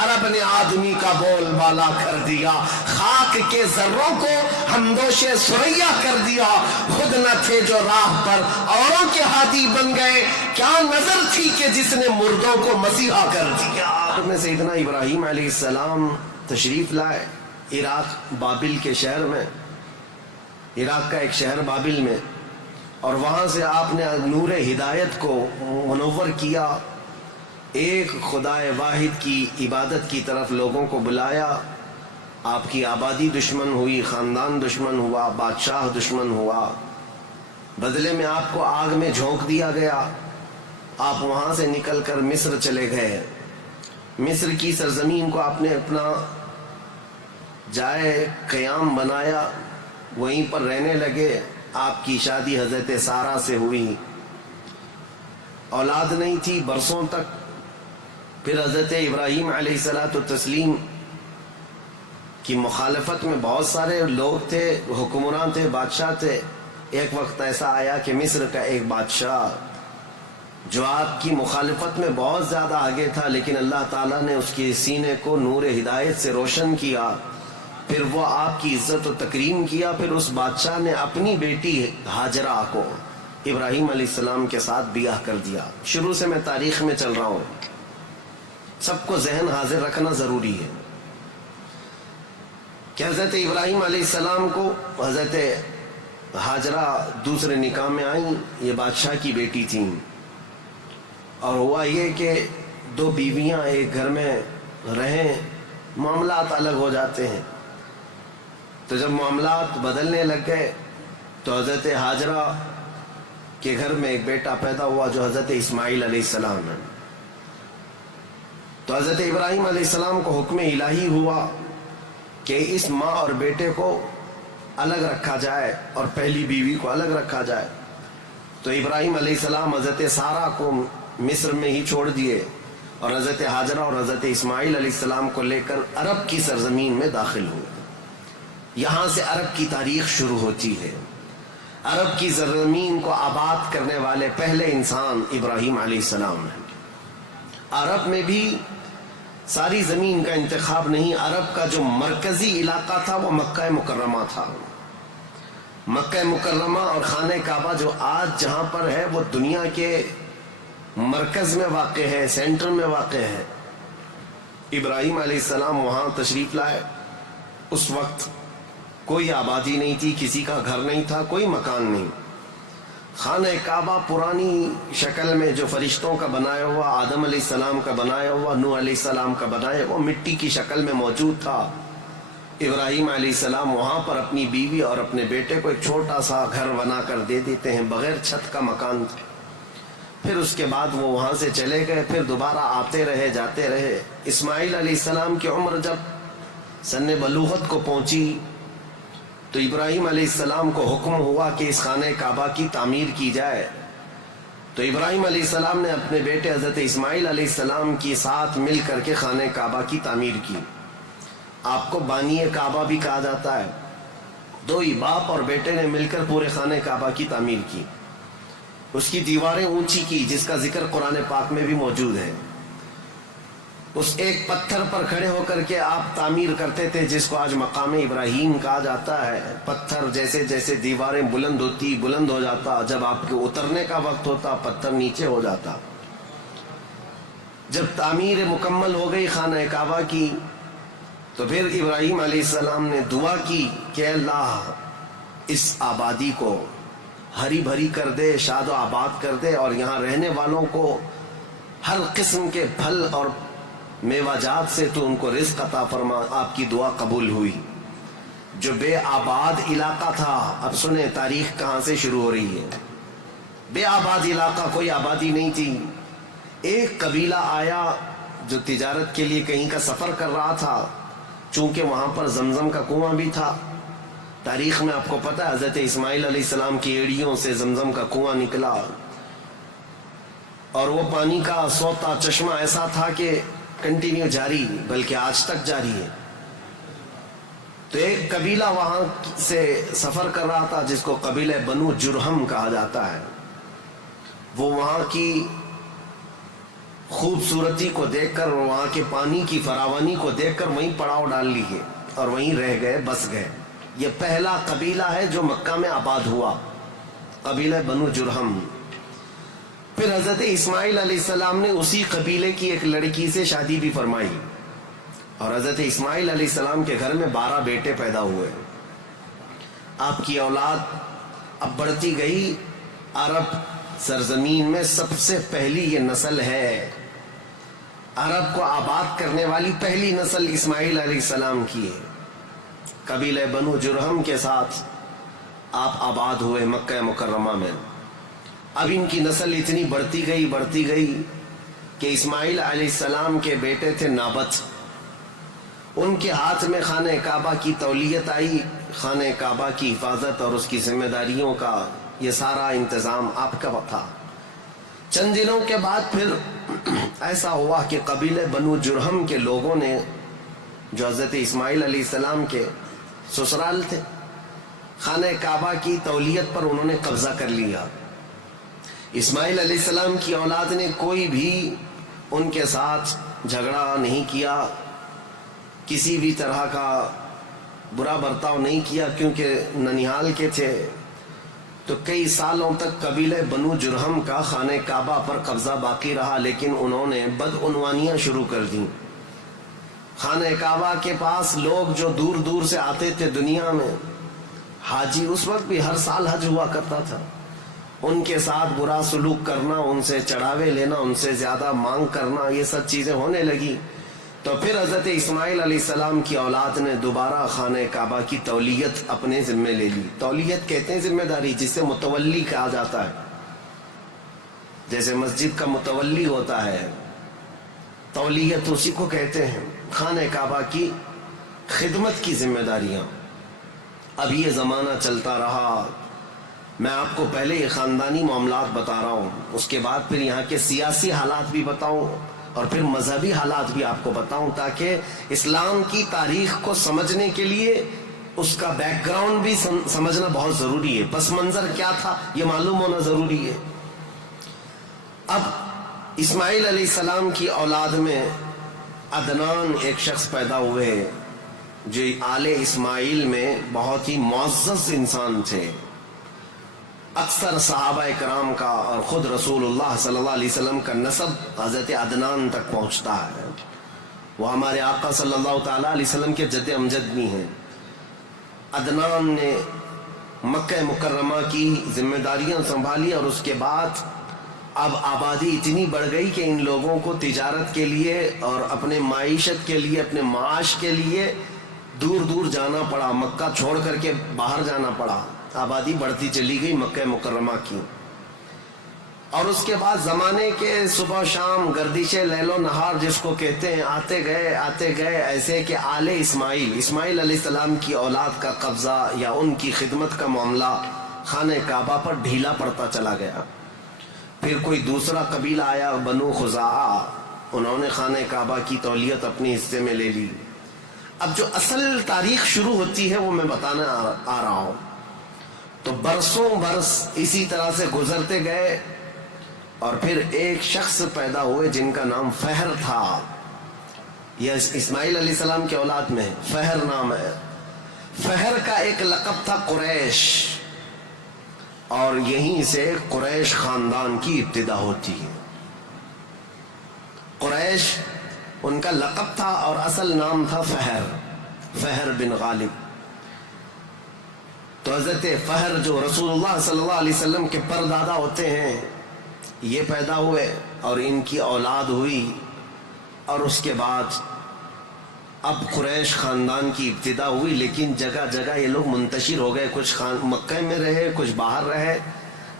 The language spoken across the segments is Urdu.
عرب نے آدمی کا بول بالا کر دیا، خاک کے ذروں کو ہمدوش ثریا کر دیا، خود نہ تھے جو راہ پر اوروں کے ہادی بن گئے، کیا نظر تھی کہ جس نے مردوں کو مسیحا کر دیا۔ میں سیدنا ابراہیم علیہ السلام تشریف لائے عراق بابل کے شہر میں، عراق کا ایک شہر بابل میں، اور وہاں سے آپ نے نور ہدایت کو منور کیا، ایک خدا واحد کی عبادت کی طرف لوگوں کو بلایا۔ آپ کی آبادی دشمن ہوئی، خاندان دشمن ہوا، بادشاہ دشمن ہوا، بدلے میں آپ کو آگ میں جھونک دیا گیا۔ آپ وہاں سے نکل کر مصر چلے گئے، مصر کی سرزمین کو آپ نے اپنا جائے قیام بنایا، وہیں پر رہنے لگے۔ آپ کی شادی حضرت سارہ سے ہوئی، اولاد نہیں تھی برسوں تک۔ پھر حضرت ابراہیم علیہ السلام کی مخالفت میں بہت سارے لوگ تھے، حکمران تھے، بادشاہ تھے۔ ایک وقت ایسا آیا کہ مصر کا ایک بادشاہ جو آپ کی مخالفت میں بہت زیادہ آگے تھا، لیکن اللہ تعالیٰ نے اس کے سینے کو نور ہدایت سے روشن کیا، پھر وہ آپ کی عزت و تکریم کیا۔ پھر اس بادشاہ نے اپنی بیٹی ہاجرہ کو ابراہیم علیہ السلام کے ساتھ بیاہ کر دیا۔ شروع سے میں تاریخ میں چل رہا ہوں، سب کو ذہن حاضر رکھنا ضروری ہے کہ حضرت ابراہیم علیہ السلام کو حضرت ہاجرہ دوسرے نکاح میں آئیں، یہ بادشاہ کی بیٹی تھیں، اور ہوا یہ کہ دو بیویاں ایک گھر میں رہیں، معاملات الگ ہو جاتے ہیں۔ تو جب معاملات بدلنے لگ گئے تو حضرت ہاجرہ کے گھر میں ایک بیٹا پیدا ہوا جو حضرت اسماعیل علیہ السلام ہے۔ تو حضرت ابراہیم علیہ السلام کو حکم الہی ہوا کہ اس ماں اور بیٹے کو الگ رکھا جائے اور پہلی بیوی کو الگ رکھا جائے۔ تو ابراہیم علیہ السلام حضرت سارہ کو مصر میں ہی چھوڑ دیے اور حضرت ہاجرہ اور حضرت اسماعیل علیہ السلام کو لے کر عرب کی سرزمین میں داخل ہوئے۔ یہاں سے عرب کی تاریخ شروع ہوتی ہے۔ عرب کی سرزمین کو آباد کرنے والے پہلے انسان ابراہیم علیہ السلام ہیں۔ عرب میں بھی ساری زمین کا انتخاب نہیں، عرب کا جو مرکزی علاقہ تھا وہ مکہ مکرمہ تھا۔ مکہ مکرمہ اور خانہ کعبہ جو آج جہاں پر ہے وہ دنیا کے مرکز میں واقع ہے، سینٹر میں واقع ہے۔ ابراہیم علیہ السلام وہاں تشریف لائے۔ اس وقت کوئی آبادی نہیں تھی، کسی کا گھر نہیں تھا، کوئی مکان نہیں۔ خانہ کعبہ پرانی شکل میں جو فرشتوں کا بنایا ہوا، آدم علیہ السلام کا بنایا ہوا، نوح علیہ السلام کا بنایا ہوا، مٹی کی شکل میں موجود تھا۔ ابراہیم علیہ السلام وہاں پر اپنی بیوی اور اپنے بیٹے کو ایک چھوٹا سا گھر بنا کر دے دیتے ہیں، بغیر چھت کا مکان تھا۔ پھر اس کے بعد وہ وہاں سے چلے گئے، پھر دوبارہ آتے رہے، جاتے رہے۔ اسماعیل علیہ السلام کی عمر جب سن بلوغت کو پہنچی تو ابراہیم علیہ السلام کو حکم ہوا کہ اس خانہ کعبہ کی تعمیر کی جائے۔ تو ابراہیم علیہ السلام نے اپنے بیٹے حضرت اسماعیل علیہ السلام کے ساتھ مل کر کے خانہ کعبہ کی تعمیر کی۔ آپ کو بانی کعبہ بھی کہا جاتا ہے۔ دو ہی باپ اور بیٹے نے مل کر پورے خانہ کعبہ کی تعمیر کی، اس کی دیواریں اونچی کی، جس کا ذکر قرآن پاک میں بھی موجود ہے۔ اس ایک پتھر پر کھڑے ہو کر کے آپ تعمیر کرتے تھے، جس کو آج مقام ابراہیم کہا جاتا ہے۔ پتھر جیسے جیسے دیواریں بلند ہوتی، بلند ہو جاتا، جب آپ کے اترنے کا وقت ہوتا پتھر نیچے ہو جاتا۔ جب تعمیر مکمل ہو گئی خانہ کعبہ کی تو پھر ابراہیم علیہ السلام نے دعا کی کہ اللہ اس آبادی کو ہری بھری کر دے، شاد و آباد کر دے، اور یہاں رہنے والوں کو ہر قسم کے پھل اور میوہ جات سے تو ان کو رزق عطا فرما۔ آپ کی دعا قبول ہوئی۔ جو بے آباد علاقہ تھا، اب سنیں تاریخ کہاں سے شروع ہو رہی ہے۔ بے آباد علاقہ، کوئی آبادی نہیں تھی۔ ایک قبیلہ آیا جو تجارت کے لیے کہیں کا سفر کر رہا تھا، چونکہ وہاں پر زمزم کا کنواں بھی تھا۔ تاریخ میں آپ کو پتہ ہے حضرت اسماعیل علیہ السلام کی ایڑیوں سے زمزم کا کنواں نکلا، اور وہ پانی کا سوتا چشمہ ایسا تھا کہ کنٹینیو جاری، بلکہ آج تک جاری ہے۔ تو ایک قبیلہ وہاں سے سفر کر رہا تھا جس کو قبیلہ بنو جرہم کہا جاتا ہے۔ وہ وہاں کی خوبصورتی کو دیکھ کر اور وہاں کے پانی کی فراوانی کو دیکھ کر وہیں پڑاؤ ڈال لیے اور وہیں رہ گئے، بس گئے۔ یہ پہلا قبیلہ ہے جو مکہ میں آباد ہوا، قبیلہ بنو جرہم۔ پھر حضرت اسماعیل علیہ السلام نے اسی قبیلے کی ایک لڑکی سے شادی بھی فرمائی، اور حضرت اسماعیل علیہ السلام کے گھر میں 12 بیٹے پیدا ہوئے۔ آپ کی اولاد اب بڑھتی گئی۔ عرب سرزمین میں سب سے پہلی یہ نسل ہے، عرب کو آباد کرنے والی پہلی نسل اسماعیل علیہ السلام کی ہے۔ قبیلہ بنو جرہم کے ساتھ آپ آباد ہوئے مکہ مکرمہ میں۔ اب ان کی نسل اتنی بڑھتی گئی کہ اسماعیل علیہ السلام کے بیٹے تھے نابت، ان کے ہاتھ میں خانہ کعبہ کی تولیت آئی، خانہ کعبہ کی حفاظت اور اس کی ذمہ داریوں کا یہ سارا انتظام آپ کا تھا۔ چند دنوں کے بعد پھر ایسا ہوا کہ قبیلہ بنو جرہم کے لوگوں نے، جو حضرت اسماعیل علیہ السلام کے سسرال تھے، خانہ کعبہ کی تولیت پر انہوں نے قبضہ کر لیا۔ اسماعیل علیہ السلام کی اولاد نے کوئی بھی ان کے ساتھ جھگڑا نہیں کیا، کسی بھی طرح کا برا برتاؤ نہیں کیا، کیونکہ ننیحال کے تھے۔ تو کئی سالوں تک قبیلہ بنو جرہم کا خانہ کعبہ پر قبضہ باقی رہا، لیکن انہوں نے بدعنوانیاں شروع کر دیں۔ خانہ کعبہ کے پاس لوگ جو دور دور سے آتے تھے دنیا میں، حاجی، اس وقت بھی ہر سال حج ہوا کرتا تھا، ان کے ساتھ برا سلوک کرنا، ان سے چڑھاوے لینا، ان سے زیادہ مانگ کرنا، یہ سب چیزیں ہونے لگی۔ تو پھر حضرت اسماعیل علیہ السلام کی اولاد نے دوبارہ خانہ کعبہ کی تولیت اپنے ذمے لے لی۔ تولیت کہتے ہیں ذمہ داری، جس سے متولی کہا جاتا ہے، جیسے مسجد کا متولی ہوتا ہے، تولیت اسی کو کہتے ہیں، خانہ کعبہ کی خدمت کی ذمہ داریاں۔ اب یہ زمانہ چلتا رہا۔ میں آپ کو پہلے یہ خاندانی معاملات بتا رہا ہوں، اس کے بعد پھر یہاں کے سیاسی حالات بھی بتاؤں اور پھر مذہبی حالات بھی آپ کو بتاؤں، تاکہ اسلام کی تاریخ کو سمجھنے کے لیے اس کا بیک گراؤنڈ بھی سمجھنا بہت ضروری ہے، پس منظر کیا تھا یہ معلوم ہونا ضروری ہے۔ اب اسماعیل علیہ السلام کی اولاد میں عدنان ایک شخص پیدا ہوئے جو آل اسماعیل میں بہت ہی معزز انسان تھے۔ اکثر صحابہ کرام کا اور خود رسول اللہ صلی اللہ علیہ وسلم کا نسب حضرت عدنان تک پہنچتا ہے۔ وہ ہمارے آقا صلی اللہ تعالیٰ علیہ وسلم کے جد امجد بھی ہیں۔ عدنان نے مکہ مکرمہ کی ذمہ داریاں سنبھالی، اور اس کے بعد اب آبادی اتنی بڑھ گئی کہ ان لوگوں کو تجارت کے لیے اور اپنے معیشت کے لیے، اپنے معاش کے لیے دور دور جانا پڑا، مکہ چھوڑ کر کے باہر جانا پڑا۔ آبادی بڑھتی چلی گئی مکہ مکرمہ کی، اور اس کے بعد زمانے کے صبح شام گردش لیل و نہار جس کو کہتے ہیں، آتے گئے ایسے کہ آل اسماعیل علیہ السلام کی اولاد کا قبضہ یا ان کی خدمت کا معاملہ خانہ کعبہ پر ڈھیلا پڑتا چلا گیا۔ پھر کوئی دوسرا قبیلہ آیا، بنو خزاعہ، انہوں نے خانہ کعبہ کی تولیت اپنے حصے میں لے لی۔ اب جو اصل تاریخ شروع ہوتی ہے وہ میں بتانا آ رہا ہوں۔ تو برسوں برس اسی طرح سے گزرتے گئے، اور پھر ایک شخص پیدا ہوئے جن کا نام فہر تھا۔ یہ اسماعیل علیہ السلام کے اولاد میں فہر نام ہے۔ فہر کا ایک لقب تھا قریش، اور یہیں سے قریش خاندان کی ابتدا ہوتی ہے۔ قریش ان کا لقب تھا اور اصل نام تھا فہر بن غالب۔ تو حضرت فہر جو رسول اللہ صلی اللہ علیہ وسلم کے پردادا ہوتے ہیں، یہ پیدا ہوئے اور ان کی اولاد ہوئی، اور اس کے بعد اب قریش خاندان کی ابتدا ہوئی۔ لیکن جگہ جگہ یہ لوگ منتشر ہو گئے، کچھ مکہ میں رہے، کچھ باہر رہے،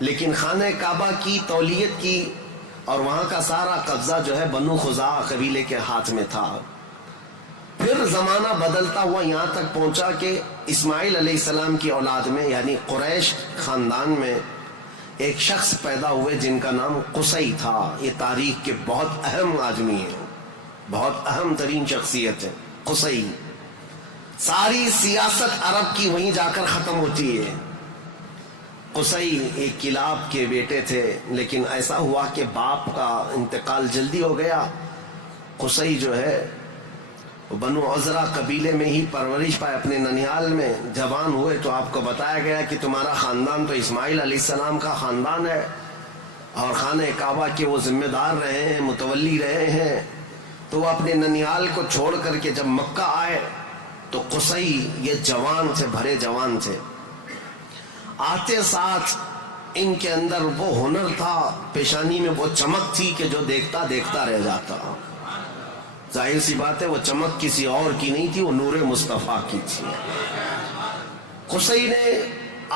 لیکن خانہ کعبہ کی تولیت کی اور وہاں کا سارا قبضہ جو ہے بنو خزاعہ قبیلے کے ہاتھ میں تھا۔ پھر زمانہ بدلتا ہوا یہاں تک پہنچا کہ اسماعیل علیہ السلام کی اولاد میں یعنی قریش خاندان میں ایک شخص پیدا ہوئے جن کا نام قصی تھا۔ یہ تاریخ کے بہت اہم آدمی ہیں، بہت اہم ترین شخصیت ہے قصی۔ ساری سیاست عرب کی وہیں جا کر ختم ہوتی ہے۔ قصی ایک کلاب کے بیٹے تھے، لیکن ایسا ہوا کہ باپ کا انتقال جلدی ہو گیا۔ قصی جو ہے بنو عزرا قبیلے میں ہی پرورش پائے، اپنے ننیال میں جوان ہوئے تو آپ کو بتایا گیا کہ تمہارا خاندان تو اسماعیل علیہ السلام کا خاندان ہے اور خانہ کعبہ کے وہ ذمہ دار رہے ہیں، متولی رہے ہیں۔ تو وہ اپنے ننیال کو چھوڑ کر کے جب مکہ آئے تو قصی یہ جوان تھے، بھرے جوان تھے۔ آتے ساتھ ان کے اندر وہ ہنر تھا، پیشانی میں وہ چمک تھی کہ جو دیکھتا دیکھتا رہ جاتا۔ ظاہر سی بات ہے وہ چمک کسی اور کی نہیں تھی، وہ نور مصطفیٰ کی تھی۔ قصی نے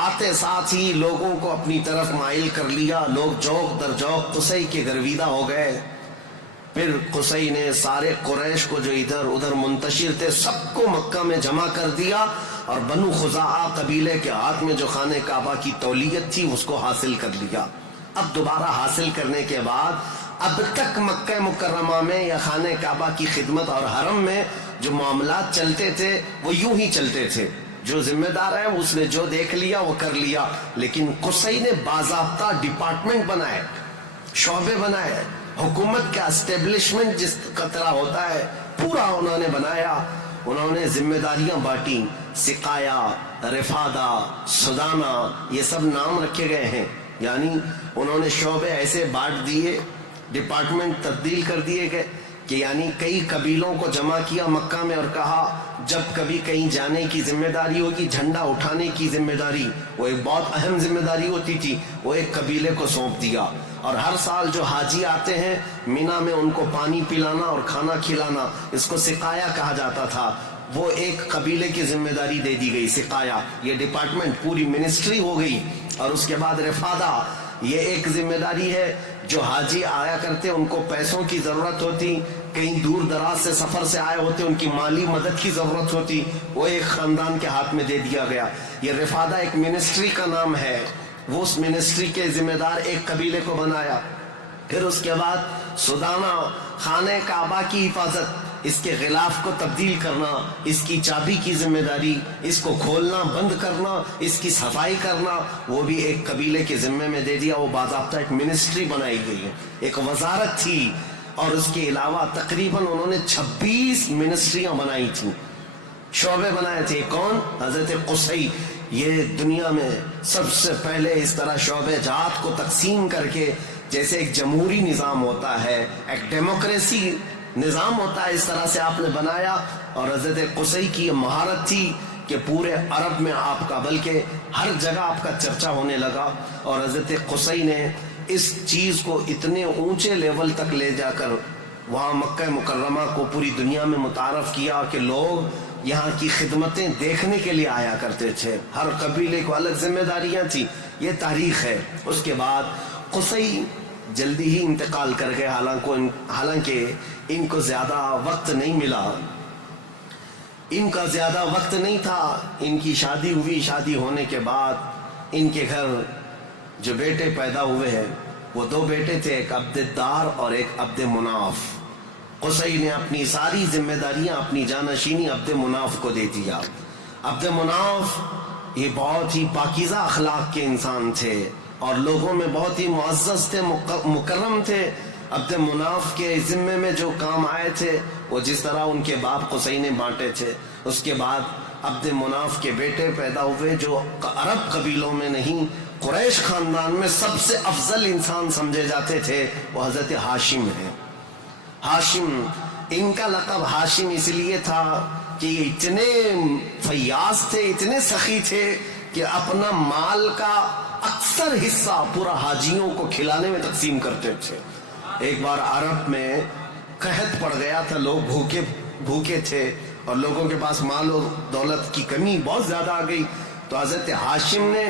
آتے ساتھ ہی لوگوں کو اپنی طرف مائل کر لیا، لوگ جوق در جوق قصی کے گرویدہ ہو گئے۔ پھر قصی نے سارے قریش کو جو ادھر ادھر منتشر تھے سب کو مکہ میں جمع کر دیا اور بنو خزاعہ قبیلے کے ہاتھ میں جو خانہ کعبہ کی تولیت تھی اس کو حاصل کر لیا۔ اب دوبارہ حاصل کرنے کے بعد اب تک مکہ مکرمہ میں یا خانہ کعبہ کی خدمت اور حرم میں جو معاملات چلتے تھے وہ یوں ہی چلتے تھے، جو ذمہ دار ہے اس نے جو دیکھ لیا وہ کر لیا۔ لیکن قصی نے باضابطہ ڈپارٹمنٹ بنائے، شعبے بنائے، حکومت کا اسٹیبلشمنٹ جس کا طرح ہوتا ہے پورا انہوں نے بنایا۔ انہوں نے ذمہ داریاں بانٹی، سقایا، رفادہ، سدانہ، یہ سب نام رکھے گئے ہیں، یعنی انہوں نے شعبے ایسے بانٹ دیے، ڈپارٹمنٹ تبدیل کر دیے گئے کہ یعنی کئی قبیلوں کو جمع کیا مکہ میں اور کہا جب کبھی کہیں جانے کی ذمہ داری ہوگی، جھنڈا اٹھانے کی ذمہ داری، وہ ایک بہت اہم ذمہ داری ہوتی تھی، وہ ایک قبیلے کو سونپ دیا۔ اور ہر سال جو حاجی آتے ہیں مینا میں ان کو پانی پلانا اور کھانا کھلانا، اس کو سقایا کہا جاتا تھا، وہ ایک قبیلے کی ذمہ داری دے دی گئی، سقایا، یہ ڈپارٹمنٹ پوری منسٹری ہو گئی۔ اور اس کے بعد رفادہ، یہ ایک ذمہ داری ہے، جو حاجی آیا کرتے ان کو پیسوں کی ضرورت ہوتی، کہیں دور دراز سے سفر سے آئے ہوتے ان کی مالی مدد کی ضرورت ہوتی، وہ ایک خاندان کے ہاتھ میں دے دیا گیا۔ یہ رفادہ ایک منسٹری کا نام ہے، وہ اس منسٹری کے ذمہ دار ایک قبیلے کو بنایا۔ پھر اس کے بعد سدانہ، خانہ کعبہ کی حفاظت، اس کے غلاف کو تبدیل کرنا، اس کی چابی کی ذمہ داری، اس کو کھولنا بند کرنا، اس کی صفائی کرنا، وہ بھی ایک قبیلے کے ذمے میں دے دیا۔ وہ باضابطہ ایک منسٹری بنائی گئی، ایک وزارت تھی، اور اس کے علاوہ تقریباً انہوں نے 26 منسٹریاں بنائی تھیں، شعبے بنائے تھے۔ کون؟ حضرت قصی۔ یہ دنیا میں سب سے پہلے اس طرح شعبے جات کو تقسیم کر کے، جیسے ایک جمہوری نظام ہوتا ہے، ایک ڈیموکریسی نظام ہوتا ہے، اس طرح سے آپ نے بنایا۔ اور حضرت قصی کی یہ مہارت تھی کہ پورے عرب میں آپ کا، بلکہ ہر جگہ آپ کا چرچا ہونے لگا۔ اور حضرت قصی نے اس چیز کو اتنے اونچے لیول تک لے جا کر وہاں مکہ مکرمہ کو پوری دنیا میں متعارف کیا کہ لوگ یہاں کی خدمتیں دیکھنے کے لیے آیا کرتے تھے، ہر قبیلے کو الگ ذمہ داریاں تھیں۔ یہ تاریخ ہے۔ اس کے بعد قصی جلدی ہی انتقال کر گئے، حالانکہ ان کو زیادہ وقت نہیں ملا، ان کا زیادہ وقت نہیں تھا۔ ان کی شادی ہوئی، شادی ہونے کے بعد ان کے گھر جو بیٹے پیدا ہوئے ہیں وہ 2 بیٹے تھے، ایک عبد الدار اور ایک عبد مناف۔ قصی نے اپنی ساری ذمہ داریاں، اپنی جانشینی عبد مناف کو دے دیا۔ عبد مناف یہ بہت ہی پاکیزہ اخلاق کے انسان تھے اور لوگوں میں بہت ہی معزز تھے، مکرم تھے۔ عبد مناف کے ذمے میں جو کام آئے تھے وہ جس طرح ان کے باپ قصی نے بانٹے تھے۔ اس کے بعد عبد مناف کے بیٹے پیدا ہوئے جو عرب قبیلوں میں نہیں، قریش خاندان میں سب سے افضل انسان سمجھے جاتے تھے، وہ حضرت ہاشم ہیں۔ ہاشم، ان کا لقب ہاشم اس لیے تھا کہ یہ اتنے فیاض تھے، اتنے سخی تھے کہ اپنا مال کا اکثر حصہ پورا حاجیوں کو کھلانے میں تقسیم کرتے تھے۔ ایک بار عرب میں قحط پڑ گیا تھا، لوگ بھوکے تھے اور لوگوں کے پاس مال و دولت کی کمی بہت زیادہ آ گئی، تو حضرت ہاشم نے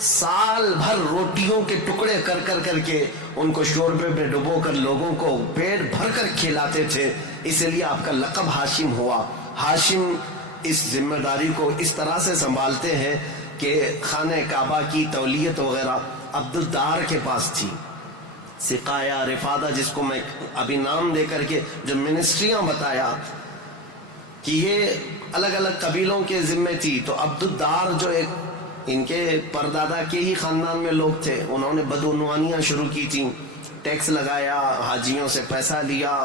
سال بھر روٹیوں کے ٹکڑے کر کے ان کو شوربے میں ڈبو کر لوگوں کو پیٹ بھر کر کھلاتے تھے، اس لیے آپ کا لقب ہاشم ہوا۔ ہاشم اس ذمہ داری کو اس طرح سے سنبھالتے ہیں کہ خانہ کعبہ کی تولیت وغیرہ عبد الدار کے پاس تھی، سقایا، رفادہ، جس کو میں ابھی نام دے کر کے جو منسٹریاں بتایا کہ یہ الگ الگ قبیلوں کے ذمے تھی، تو عبد الدار جو ایک ان کے پردادا کے ہی خاندان میں لوگ تھے، انہوں نے بدعنوانیاں شروع کی تھیں، ٹیکس لگایا، حاجیوں سے پیسہ لیا،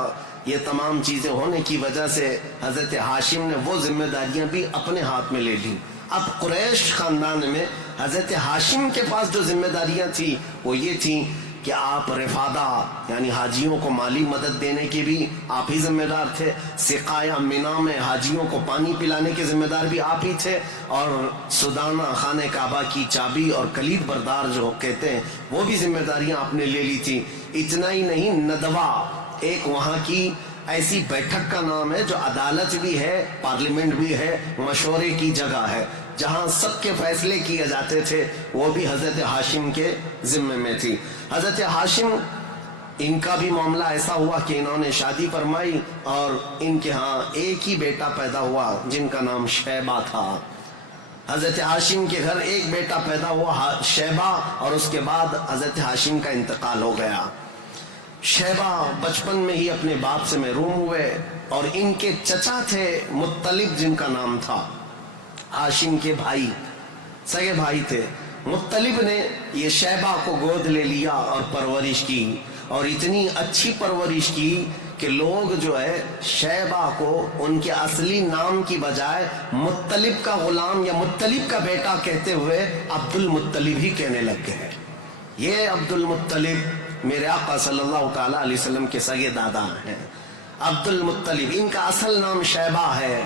یہ تمام چیزیں ہونے کی وجہ سے حضرت ہاشم نے وہ ذمہ داریاں بھی اپنے ہاتھ میں لے لیں۔ اب قریش خاندان میں حضرت ہاشم کے پاس جو ذمہ داریاں تھیں وہ یہ تھیں کہ آپ رفادہ یعنی حاجیوں کو مالی مدد دینے کے بھی آپ ہی ذمہ دار تھے، سقایا مینا میں حاجیوں کو پانی پلانے کے ذمہ دار بھی آپ ہی تھے، اور سدانہ خانہ کعبہ کی چابی اور کلید بردار جو کہتے ہیں وہ بھی ذمہ داریاں آپ نے لے لی تھی۔ اتنا ہی نہیں، ندوہ ایک وہاں کی ایسی بیٹھک کا نام ہے جو عدالت بھی ہے، پارلیمنٹ بھی ہے، مشورے کی جگہ ہے، جہاں سب کے فیصلے کیے جاتے تھے، وہ بھی حضرت ہاشم کے ذمے میں تھی۔ حضرت ہاشم ان کا بھی معاملہ ایسا ہوا کہ انہوں نے شادی فرمائی اور ان کے ہاں ایک ہی بیٹا پیدا ہوا جن کا نام شیبہ تھا۔ حضرت ہاشم کے گھر ایک بیٹا پیدا ہوا شیبہ، اور اس کے بعد حضرت ہاشم کا انتقال ہو گیا۔ شیبہ بچپن میں ہی اپنے باپ سے محروم ہوئے، اور ان کے چچا تھے مطلب جن کا نام تھا، ہاشم کے بھائی، سگے بھائی تھے۔ مطلب نے یہ شیبہ کو گود لے لیا اور پرورش کی، اور اتنی اچھی پرورش کی کہ لوگ جو ہے شیبہ کو ان کے اصلی نام کی بجائے مطلب کا غلام یا مطلب کا بیٹا کہتے ہوئے عبد المطلب ہی کہنے لگ گئے۔ یہ عبد المطلب میرے آقا صلی اللہ تعالیٰ علیہ وسلم کے سگے دادا ہیں، عبد المطلب، ان کا اصل نام شیبہ ہے۔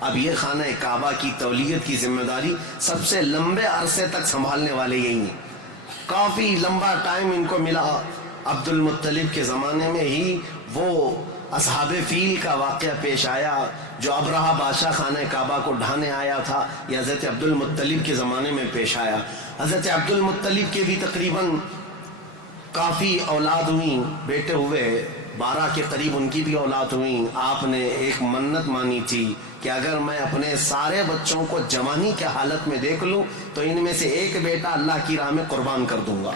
اب یہ خانہ کعبہ کی تولیت کی ذمہ داری سب سے لمبے عرصے تک سنبھالنے والے یہی ہیں، کافی لمبا ٹائم ان کو ملا۔ عبد المطلب کے زمانے میں ہی وہ اصحاب فیل کا واقعہ پیش آیا جو ابرہہ بادشاہ خانہ کعبہ کو ڈھانے آیا تھا، یہ حضرت عبد المطلب کے زمانے میں پیش آیا۔ حضرت عبد المطلب کے بھی تقریباً کافی اولاد ہوئیں، بیٹے ہوئے، 12 کے قریب ان کی بھی اولاد ہوئیں۔ آپ نے ایک منت مانی تھی کہ اگر میں اپنے سارے بچوں کو جوانی کے حالت میں دیکھ لوں تو ان میں سے ایک بیٹا اللہ کی راہ میں قربان کر دوں گا۔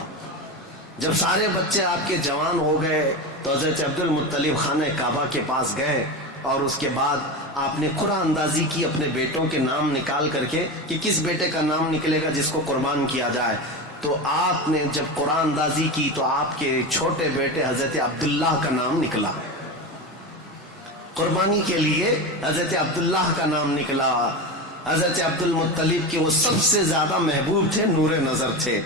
جب سارے بچے آپ کے جوان ہو گئے تو حضرت عبد المطلب خانہ کعبہ کے پاس گئے، اور اس کے بعد آپ نے قرآن اندازی کی اپنے بیٹوں کے نام نکال کر کے کہ کس بیٹے کا نام نکلے گا جس کو قربان کیا جائے۔ تو آپ نے جب قرآن اندازی کی تو آپ کے چھوٹے بیٹے حضرت عبداللہ کا نام نکلا، قربانی کے لیے حضرت عبداللہ کا نام نکلا۔ حضرت عبد المطلب کے وہ سب سے زیادہ محبوب تھے، نور نظر تھے۔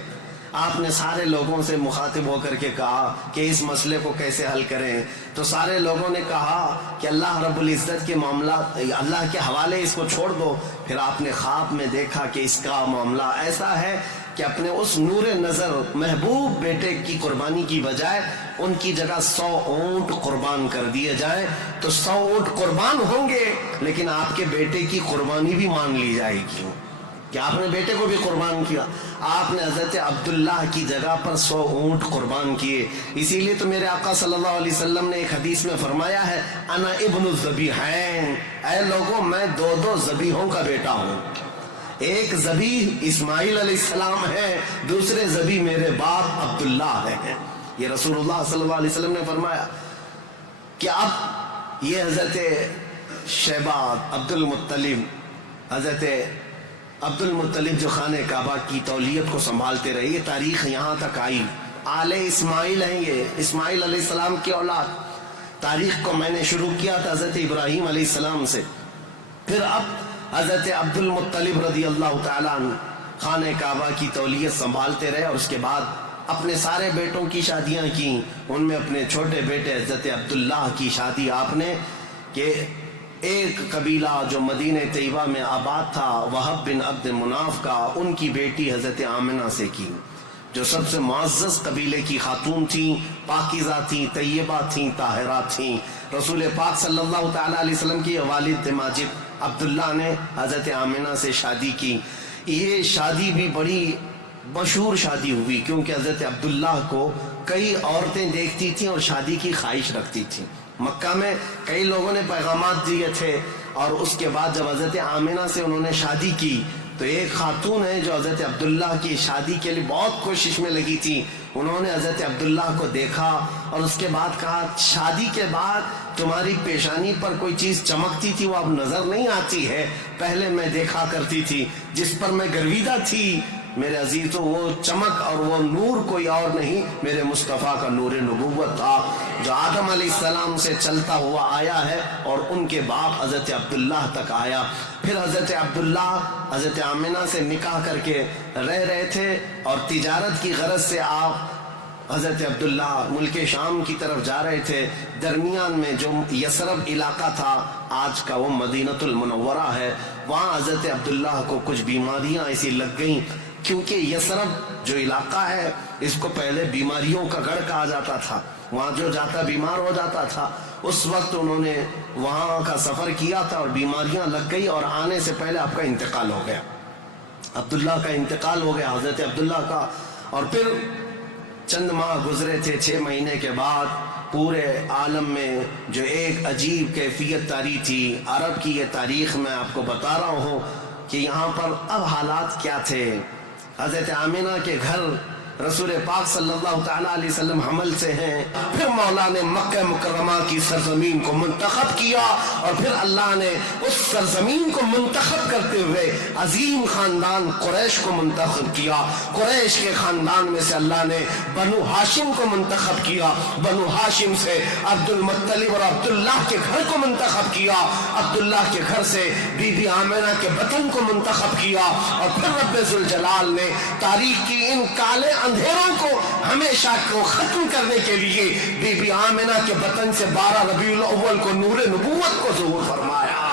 آپ نے سارے لوگوں سے مخاطب ہو کر کے کہا کہ اس مسئلے کو کیسے حل کریں، تو سارے لوگوں نے کہا کہ اللہ رب العزت کے معاملات اللہ کے حوالے اس کو چھوڑ دو۔ پھر آپ نے خواب میں دیکھا کہ اس کا معاملہ ایسا ہے کہ اپنے اس نور نظر محبوب بیٹے کی قربانی کی بجائے ان کی جگہ 100 اونٹ قربان کر دیے جائے، تو 100 اونٹ قربان ہوں گے لیکن آپ کے بیٹے کی قربانی بھی مان لی جائے گی کہ آپ نے بیٹے کو بھی قربان کیا۔ آپ نے حضرت عبداللہ کی جگہ پر 100 اونٹ قربان کیے۔ اسی لیے تو میرے آقا صلی اللہ علیہ وسلم نے ایک حدیث میں فرمایا ہے، انا ابن الذبیحین، اے لوگوں میں 2 ذبیحوں کا بیٹا ہوں۔ ایک ذبیح اسماعیل علیہ السلام ہے، دوسرے ذبیح میرے باپ عبداللہ ہیں۔ یہ رسول اللہ صلی اللہ علیہ وسلم نے فرمایا کہ اب یہ حضرت شیبہ عبد المطلب، حضرت عبد المطلب جو خانہ کعبہ کی تولیت کو سنبھالتے رہے، یہ تاریخ یہاں تک آئی۔ آل اسماعیل ہیں، یہ اسماعیل علیہ السلام کی اولاد۔ تاریخ کو میں نے شروع کیا تھا حضرت ابراہیم علیہ السلام سے، پھر اب حضرت عبد المطلب رضی اللہ تعالیٰ عنہ خانہ کعبہ کی تولیت سنبھالتے رہے، اور اس کے بعد اپنے سارے بیٹوں کی شادیاں کی۔ ان میں اپنے چھوٹے بیٹے حضرت عبداللہ کی شادی آپ نے کہ ایک قبیلہ جو مدینہ طیبہ میں آباد تھا، وہب بن عبد مناف کا، ان کی بیٹی حضرت آمنہ سے کی، جو سب سے معزز قبیلے کی خاتون تھیں، پاکیزہ تھیں، طیبہ تھیں، طاہرہ تھیں۔ رسول پاک صلی اللہ تعالیٰ علیہ وسلم کی والد ماجد عبداللہ نے حضرت آمنہ سے شادی کی۔ یہ شادی بھی بڑی مشہور شادی ہوئی کیونکہ حضرت عبداللہ کو کئی عورتیں دیکھتی تھیں اور شادی کی خواہش رکھتی تھیں۔ مکہ میں کئی لوگوں نے پیغامات دیے تھے، اور اس کے بعد جب حضرت آمنہ سے انہوں نے شادی کی تو ایک خاتون ہے جو حضرت عبداللہ کی شادی کے لیے بہت کوشش میں لگی تھی، انہوں نے حضرت عبداللہ کو دیکھا اور اس کے بعد کہا شادی کے بعد تمہاری پیشانی پر کوئی چیز چمکتی تھی وہ اب نظر نہیں آتی ہے، پہلے میں دیکھا کرتی تھی، جس پر میں گرویدہ تھی میرے عزیزوں وہ چمک اور وہ نور کوئی اور نہیں میرے مصطفیٰ کا نور نبوت تھا جو آدم علیہ السلام سے چلتا ہوا آیا ہے اور ان کے باپ حضرت عبداللہ تک آیا۔ پھر حضرت عبداللہ حضرت آمنہ سے نکاح کر کے رہ رہے تھے اور تجارت کی غرض سے آپ حضرت عبداللہ ملک شام کی طرف جا رہے تھے، درمیان میں جو یثرب علاقہ تھا آج کا وہ مدینہ المنورہ ہے، وہاں حضرت عبداللہ کو کچھ بیماریاں ایسی لگ گئیں، کیونکہ یثرب جو علاقہ ہے اس کو پہلے بیماریوں کا گڑھ کہا جاتا تھا، وہاں جو جاتا بیمار ہو جاتا تھا۔ اس وقت انہوں نے وہاں کا سفر کیا تھا اور بیماریاں لگ گئی اور آنے سے پہلے آپ کا انتقال ہو گیا، عبداللہ کا انتقال ہو گیا حضرت عبداللہ کا۔ اور پھر چند ماہ گزرے تھے، 6 مہینے کے بعد پورے عالم میں جو ایک عجیب کیفیت تاری تھی، عرب کی یہ تاریخ میں آپ کو بتا رہا ہوں کہ یہاں پر اب حالات کیا تھے۔ حضرت آمنہ کے گھر رسول پاک صلی اللہ تعالیٰ علیہ وسلم حمل سے ہیں، پھر مولا نے مکہ مکرمہ کی سرزمین کو منتخب کیا اور پھر اللہ نے اس سرزمین کو منتخب کرتے ہوئے عظیم خاندان قریش کو منتخب کیا۔ قریش کے خاندان میں سے اللہ نے بنو ہاشم کو منتخب کیا، بنو ہاشم سے عبد المطلب اور عبداللہ کے گھر کو منتخب کیا، عبداللہ کے گھر سے بی بی آمنہ کے بطن کو منتخب کیا، اور پھر رب ذوالجلال نے تاریخ کی ان کالے اندھیروں کو ہمیشہ کو ختم کرنے کے لیے بی بی آمنہ کے بطن سے 12 ربیع الاول کو نور نبوت کو ظہور فرمایا۔